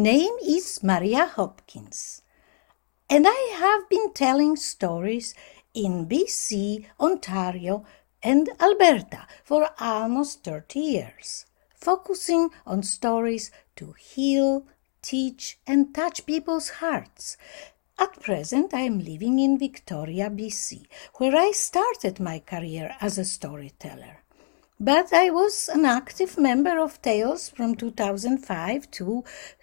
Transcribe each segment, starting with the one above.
name is Maria Hopkins, and I have been telling stories in BC, Ontario, and Alberta for almost 30 years, focusing on stories to heal, teach, and touch people's hearts. At present, I am living in Victoria, BC, where I started my career as a storyteller. But I was an active member of Tales from 2005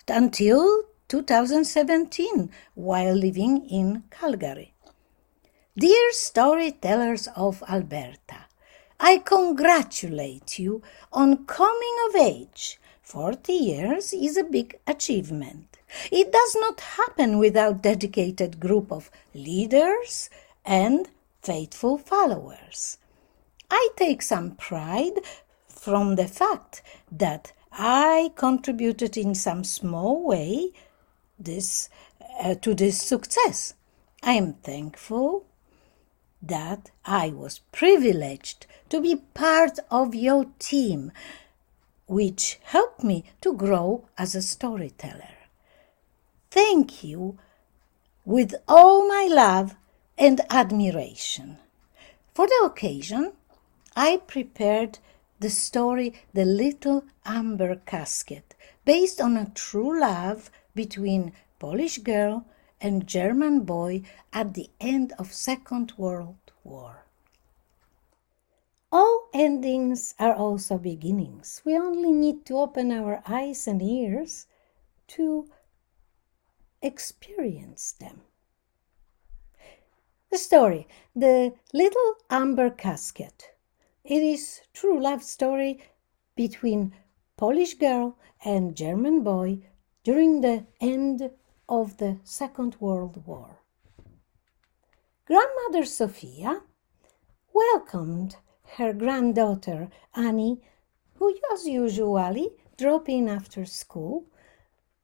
until 2017 while living in Calgary. Dear storytellers of Alberta, I congratulate you on coming of age. 40 years is a big achievement. It does not happen without dedicated group of leaders and faithful followers. I take some pride from the fact that I contributed in some small way to this success. I am thankful that I was privileged to be part of your team, which helped me to grow as a storyteller. Thank you with all my love and admiration. For the occasion, I prepared the story The Little Amber Casket, based on a true love between Polish girl and German boy at the end of Second World War. All endings are also beginnings. We only need to open our eyes and ears to experience them. The story, The Little Amber Casket. It is true love story between Polish girl and German boy during the end of the Second World War. Grandmother Sophia welcomed her granddaughter Annie, who was usually drop in after school,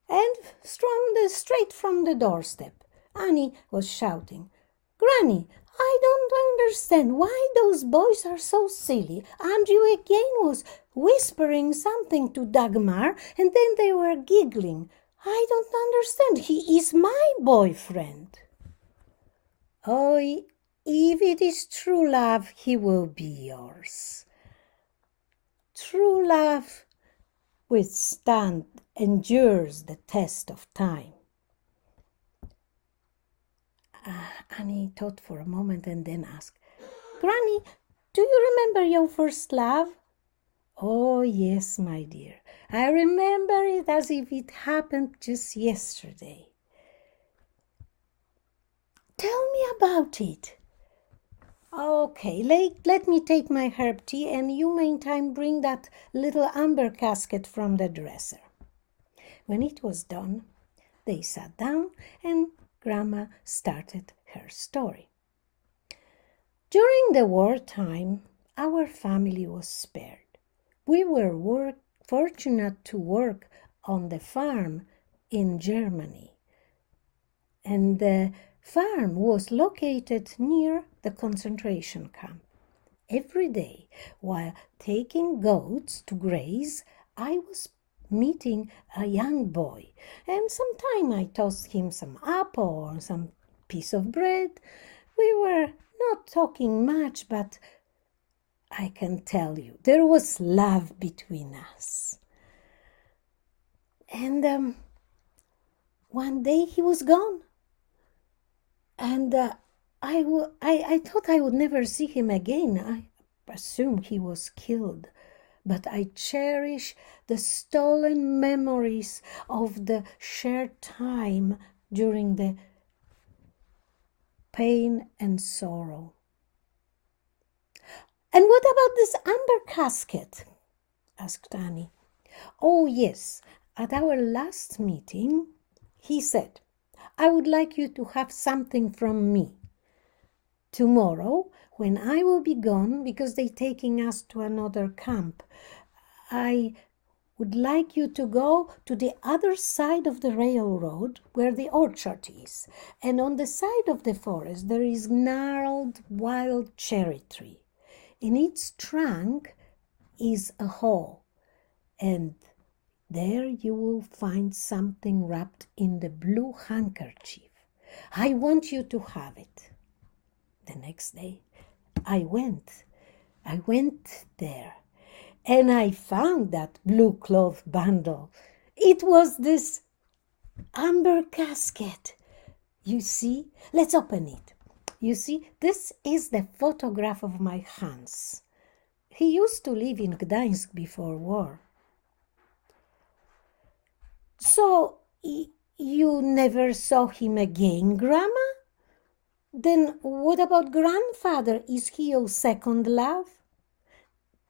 and straight from the doorstep, Annie was shouting, "Granny, I don't understand why those boys are so silly." Andrew again was whispering something to Dagmar, and then they were giggling. "I don't understand. He is my boyfriend." "Oh, if it is true love, he will be yours." True love endures the test of time. Annie thought for a moment and then asked, "Granny, do you remember your first love?" "Oh, yes, my dear. I remember it as if it happened just yesterday." "Tell me about it." "Okay, let me take my herb tea, and you meantime bring that little amber casket from the dresser." When it was done, they sat down and Grandma started her story. During the wartime, our family was spared. We were fortunate to work on the farm in Germany, and the farm was located near the concentration camp. Every day, while taking goats to graze, I was meeting a young boy, and sometime I tossed him some apple or some piece of bread. We were not talking much, but I can tell you there was love between us. And one day he was gone, and I thought I would never see him again. I assumed he was killed. But I cherish the stolen memories of the shared time during the pain and sorrow. "And what about this amber casket?" asked Annie. "Oh, yes. At our last meeting, he said, 'I would like you to have something from me. Tomorrow, when I will be gone because they're taking us to another camp, I would like you to go to the other side of the railroad where the orchard is. And on the side of the forest, there is gnarled wild cherry tree. In its trunk is a hole, and There you will find something wrapped in the blue handkerchief. I want you to have it. The next day, I went there, and I found that blue cloth bundle. It was this amber casket. You see? Let's open it. You see, this is the photograph of my Hans. He used to live in Gdańsk before war. So, you never saw him again, Grandma? Then what about grandfather? Is he your second love?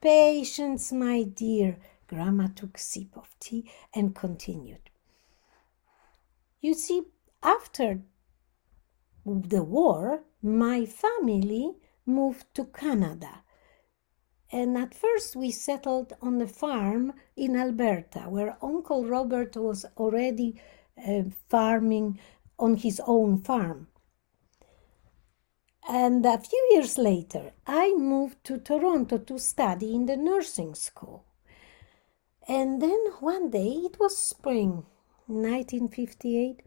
Patience, my dear. Grandma took a sip of tea and continued. You see, after the war, my family moved to Canada. And at first we settled on a farm in Alberta, where Uncle Robert was already farming on his own farm. And a few years later, I moved to Toronto to study in the nursing school. And then one day, it was spring, 1958,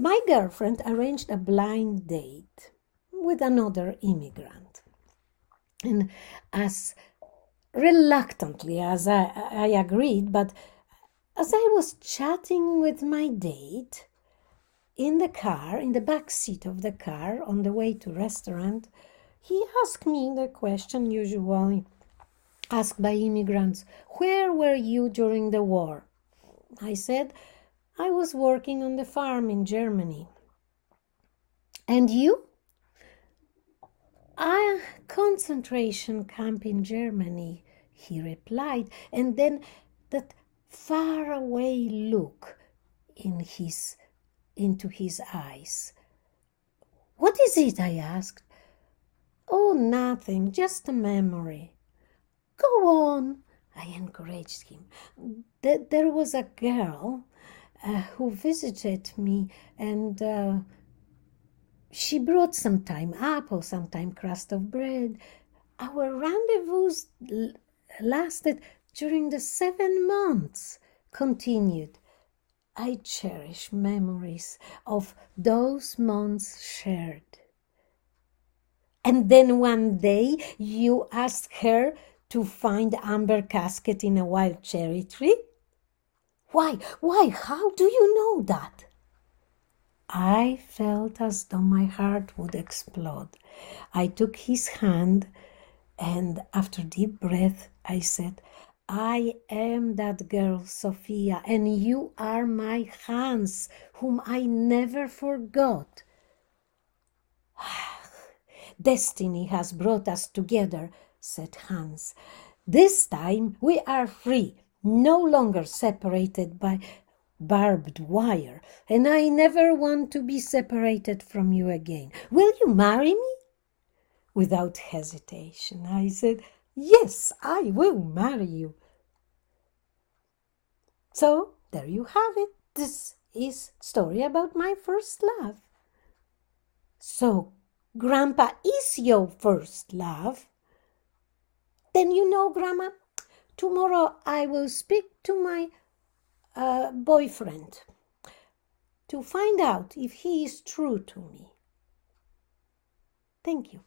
my girlfriend arranged a blind date with another immigrant. And as reluctantly as I agreed, but as I was chatting with my date in the car, in the back seat of the car on the way to restaurant, he asked me the question usually asked by immigrants: where were you during the war? I said, I was working on the farm in Germany. And you? A concentration camp in Germany, he replied, and then that faraway look into his eyes. What is it? I asked. Oh, nothing, just a memory. Go on, I encouraged him. There was a girl who visited me, and she brought sometime apple, sometime crust of bread. Our rendezvous lasted during the 7 months, continued. I cherish memories of those months shared. And then one day you asked her to find amber casket in a wild cherry tree? Why, how do you know that? I felt as though my heart would explode. I took his hand, and after deep breath, I said, I am that girl, Sophia, and you are my Hans, whom I never forgot. Destiny has brought us together, said Hans. This time we are free, no longer separated by barbed wire, and I never want to be separated from you again. Will you marry me? Without hesitation, I said, yes, I will marry you. So, there you have it. This is a story about my first love. So, Grandpa is your first love? Then you know, Grandma, tomorrow I will speak to my boyfriend to find out if he is true to me. Thank you.